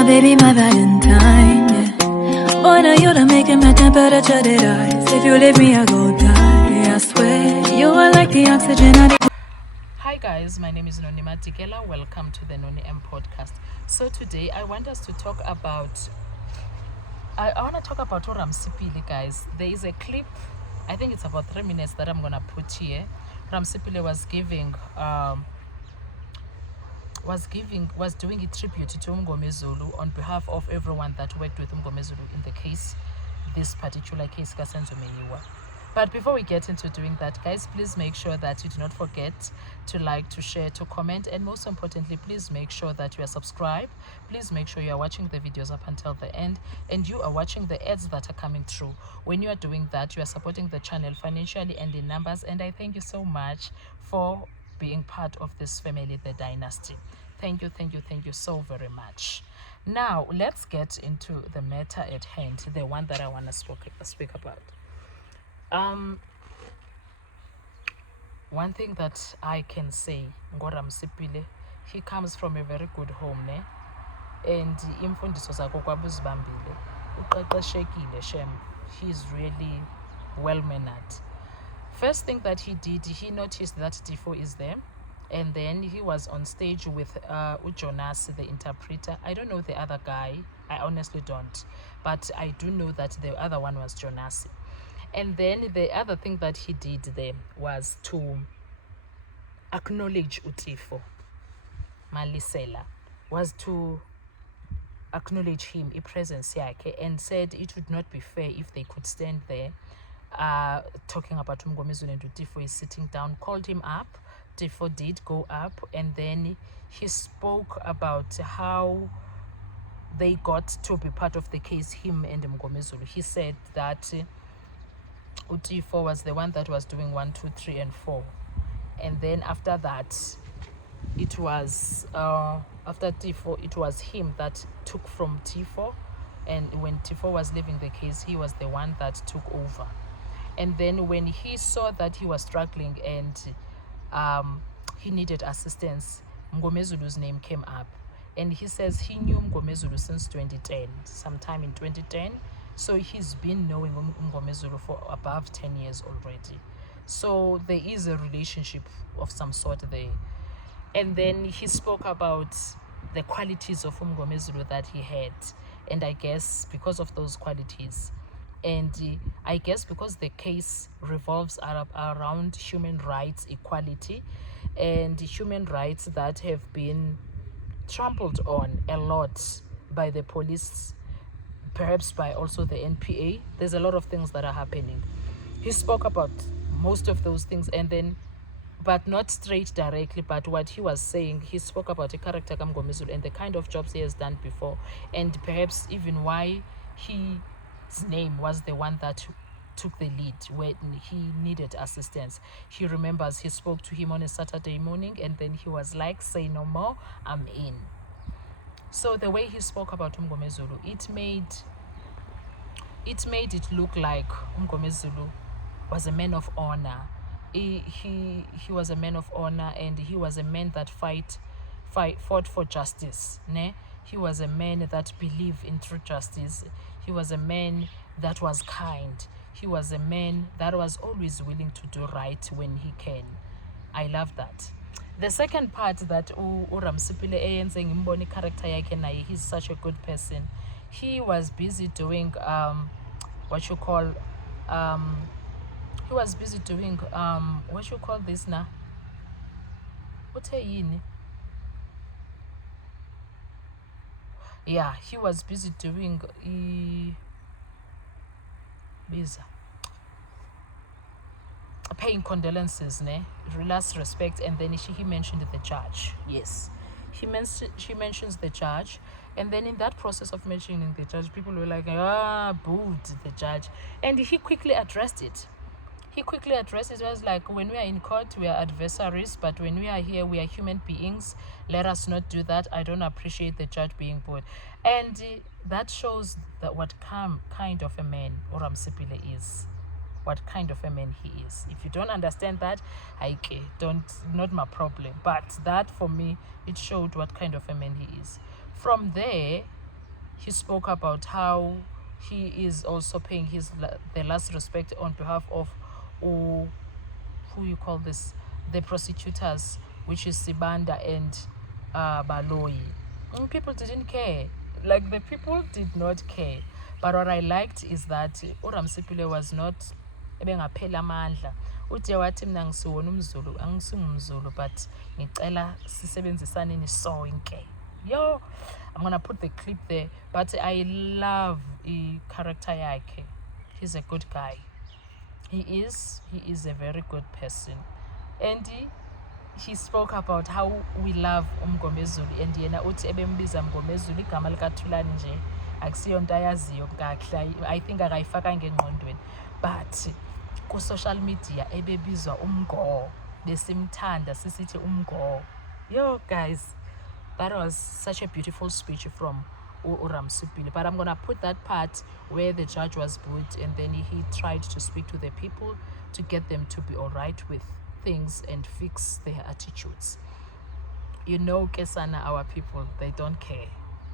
my baby, my Valentine, yeah. Boy, now you done making my temperature dead rise. If you leave me, I go die, I swear. You are like the oxygen I need. Hi guys, my name is Mngomezulu. Welcome to the Noni M podcast. So today I want us to talk about I want to talk about Ramza, guys. There is a clip, I think it's about 3 minutes that I'm gonna put here. Ramza was doing a tribute to Mngomezulu on behalf of everyone that worked with Mngomezulu in the case, this particular case, Kasenzo Meyiwa. But before we get into doing that, guys, please make sure that you do not forget to like, to share, to comment, and most importantly, please make sure that you are subscribed. Please make sure you are watching the videos up until the end and you are watching the ads that are coming through. When you are doing that, you are supporting the channel financially and in numbers, and I thank you so much for being part of this family, the dynasty. Thank you so very much. Now let's get into the matter at hand, the one that I want to speak about. One thing that I can say, Ramza, he comes from a very good home, ne? And imfundiso zakho kwabuzibambile, uqeqeshekile shem. He's really well mannered. First thing that he did, he noticed that Tifo is there, and then he was on stage with Jonas, the interpreter. I don't know the other guy, I honestly don't, but I do know that the other one was Jonas. And then the other thing that he did there was to acknowledge Utifo. Malisela was to acknowledge him, his presence here, and said it would not be fair if they could stand there talking about Mngomezulu and Utifo is sitting down, called him up. Tifo did go up, and then he spoke about how they got to be part of the case, him and Mngomezulu. He said that Utifo was the one that was doing 1, 2, 3, and 4, and then after that, it was after Tifo, it was him that took from Tifo, and when Tifo was leaving the case, he was the one that took over. And then when he saw that he was struggling and he needed assistance, Mngomezulu's name came up, and he says he knew Mngomezulu since 2010, sometime in 2010. So he's been knowing Mngomezulu for above 10 years already. So there is a relationship of some sort there. And then he spoke about the qualities of Mngomezulu that he had. And I guess because of those qualities, and I guess because the case revolves around human rights, equality, and human rights that have been trampled on a lot by the police, perhaps by also the NPA. There's a lot of things that are happening. He spoke about most of those things, and then, but not straight directly, but what he was saying, he spoke about a character Mngomezulu and the kind of jobs he has done before, and perhaps even why his name was the one that took the lead when he needed assistance. He remembers he spoke to him on a Saturday morning, and then he was like, say no more, I'm in. So the way he spoke about Mngomezulu, it made it look like Mngomezulu was a man of honor. He was a man of honor, and he was a man that fought for justice. Ne? He was a man that believed in true justice. He was a man that was kind. He was a man that was always willing to do right when he can. I love that. The second part that Ramza eyenze ngimbone character yakhe naye, he's such a good person. He was busy doing what you call this now? Yeah, he was busy doing paying condolences, last respect, and then he mentioned the judge. Yes, she mentions the judge, and then in that process of mentioning the judge, people were like, booed the judge, and he quickly addressed it. It was like, when we are in court, we are adversaries, but when we are here, we are human beings. Let us not do that. I don't appreciate the judge being booed. And that shows that what kind of a man Ramza is. What kind of a man he is. If you don't understand that, not my problem. But that, for me, it showed what kind of a man he is. From there, he spoke about how he is also paying the last respect on behalf of who you call this, the prosecutors, which is Sibanda and Baloyi. People didn't care. Like, the people did not care. But what I liked is that uRamsipile was not ebengapheli amandla. Uthi wathi mina ngisiwona umZulu, angisingumZulu, but ngicela sisebenzisaneni sonke. Yo, I'm gonna put the clip there, but I love the character yakhe. He's a good guy. He is a very good person. And he spoke about how we love Mngomezulu, and yena uthi ebembiza Mngomezulu igama likaThulani nje akusiyo nto ayaziyo kahle. I think akayifakanga engqondweni, but ku social media ebebizwa umgo, besimthanda sisithi umgo. Yo guys, that was such a beautiful speech from uRamsipile. But I'm gonna put that part where the judge was put, and then he tried to speak to the people to get them to be all right with things and fix their attitudes. You know, Kesana, our people, they don't care.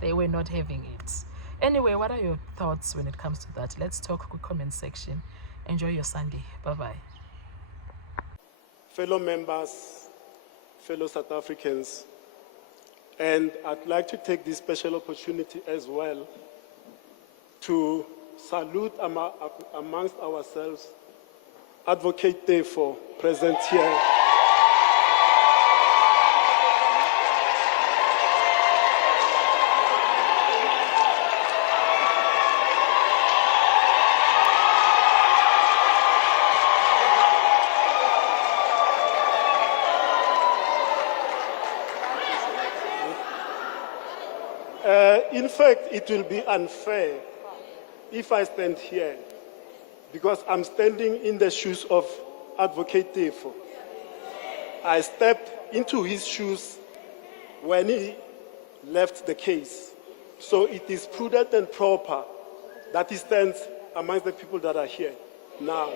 They were not having it. Anyway, what are your thoughts when it comes to that? Let's talk in the comment section. Enjoy your Sunday. Bye-bye. Fellow members, fellow South Africans, and I'd like to take this special opportunity as well to salute amongst ourselves Advocate Tefo, present here. In fact, it will be unfair if I stand here, because I'm standing in the shoes of Advocate Tefo. I stepped into his shoes when he left the case. So it is prudent and proper that he stands amongst the people that are here now.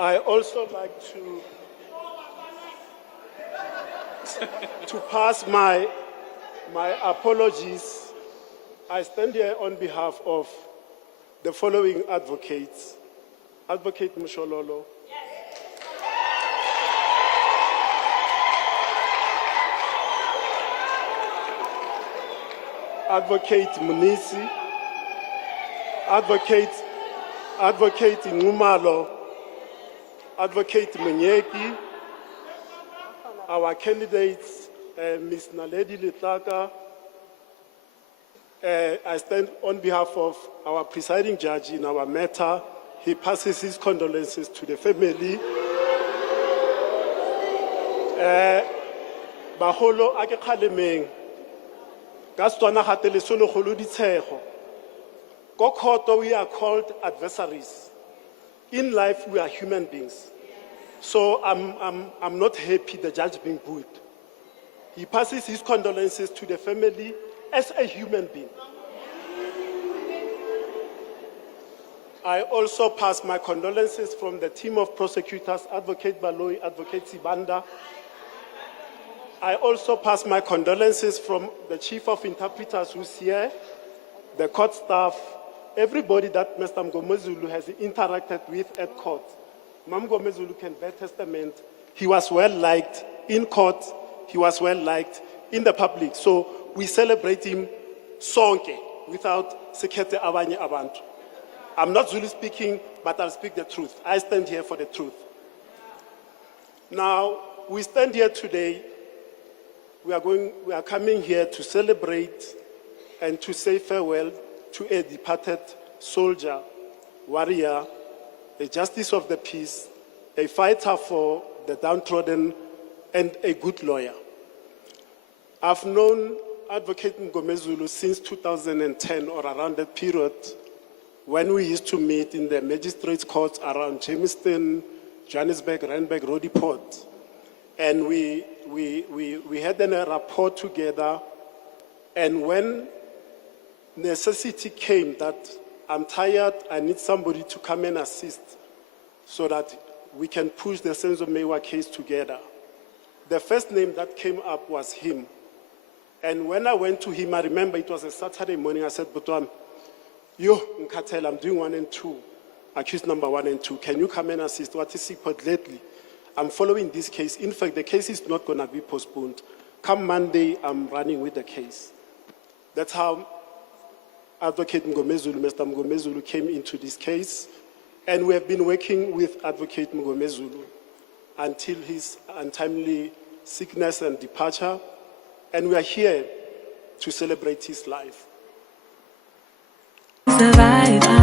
I also like to pass my apologies. I stand here on behalf of the following advocates. Advocate Mushololo. Advocate Munisi. Advocate Ngumalo. Advocate Mnyeki, our candidates, Ms. Naledi Letlaka. I stand on behalf of our presiding judge in our matter. He passes his condolences to the family. Baholo ake khalemeng, Gastwana hatele solo kholo ditshego. Ko khoto we are called adversaries. In life, we are human beings. So I'm not happy the judge being good. He passes his condolences to the family as a human being. I also pass my condolences from the team of prosecutors, Advocate Baloyi, Advocate Sibanda. I also pass my condolences from the chief of interpreters who's here, the court staff, everybody that Mr. Mngomezulu has interacted with at court. Mngomezulu can bear testament. He was well liked in court. He was well liked in the public. So we celebrate him sonke without sekete abanye abantu. I'm not Zulu speaking, but I'll speak the truth. I stand here for the truth. Now, we stand here today. We are coming here to celebrate and to say farewell to a departed soldier, warrior, a justice of the peace, a fighter for the downtrodden, and a good lawyer. I've known Advocate Mngomezulu since 2010 or around that period when we used to meet in the magistrates' courts around Jamestown, Johannesburg, Randburg, Rodiport. And we had a rapport together. And when necessity came that I'm tired, I need somebody to come and assist so that we can push the Senzo Mewa case together. The first name that came up was him. And when I went to him, I remember it was a Saturday morning, I said, Butwan, yo, Nkatel, I'm doing 1 and 2, accused number 1 and 2. Can you come and assist? What is secret lately? I'm following this case. In fact, the case is not going to be postponed. Come Monday, I'm running with the case. That's how Advocate Mngomezulu, Mr. Mngomezulu, came into this case. And we have been working with Advocate Mngomezulu until his untimely sickness and departure. And we are here to celebrate his life. Survive.